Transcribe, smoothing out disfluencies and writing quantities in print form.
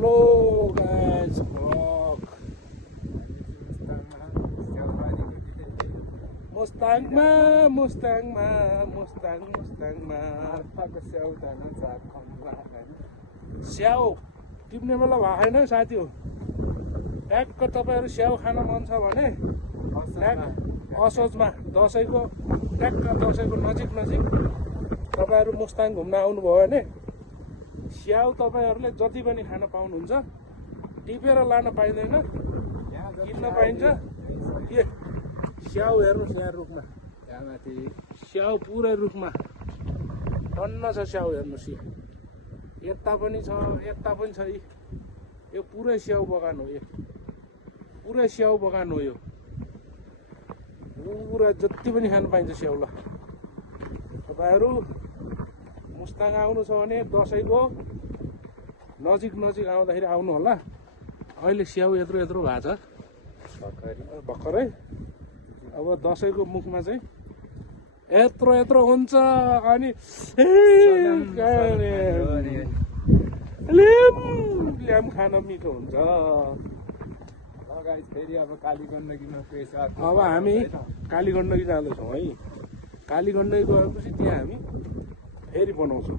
Hello guys मुस्ताङमा स्याउ टिप्ने बेला भएको छैन साथी हो। ट्याक्क तपाईँहरू स्याउ खान मन छ भने असोजमा दसैँको नजिक तपाईँहरू मुस्ताङ घुम्न आउनुभयो भने स्याउ तपाईँहरूले जति पनि खान पाउनुहुन्छ। टिपेर लान पाइँदैन, किन्न पाइन्छ। के स्याउ हेर्नुहोस् यहाँ रुखमा, स्याउ पुरै रुखमा टन्न छ स्याउ। हेर्नुहोस् यता पनि छ, यता पनि छ। यो पुरै स्याउ बगान हो, यो पुरै स्याउ बगान हो। यो पुरा जति पनि खान पाइन्छ स्याउ। ल तपाईँहरू मुस्ताङ आउनु छ भने दसैँको नजिक आउँदाखेरि आउनु होला। अहिले स्याउ यत्रो भएको छ भर्खरै। अब दसैँको मुखमा चाहिँ यत्रो हुन्छ। अनि ल्याम खान मिठो हुन्छ। अब हामी कालीगण्डकी जाँदैछौँ है। कालीगण्डकी गएपछि त्यहाँ हामी फेरि बनाउँछौँ।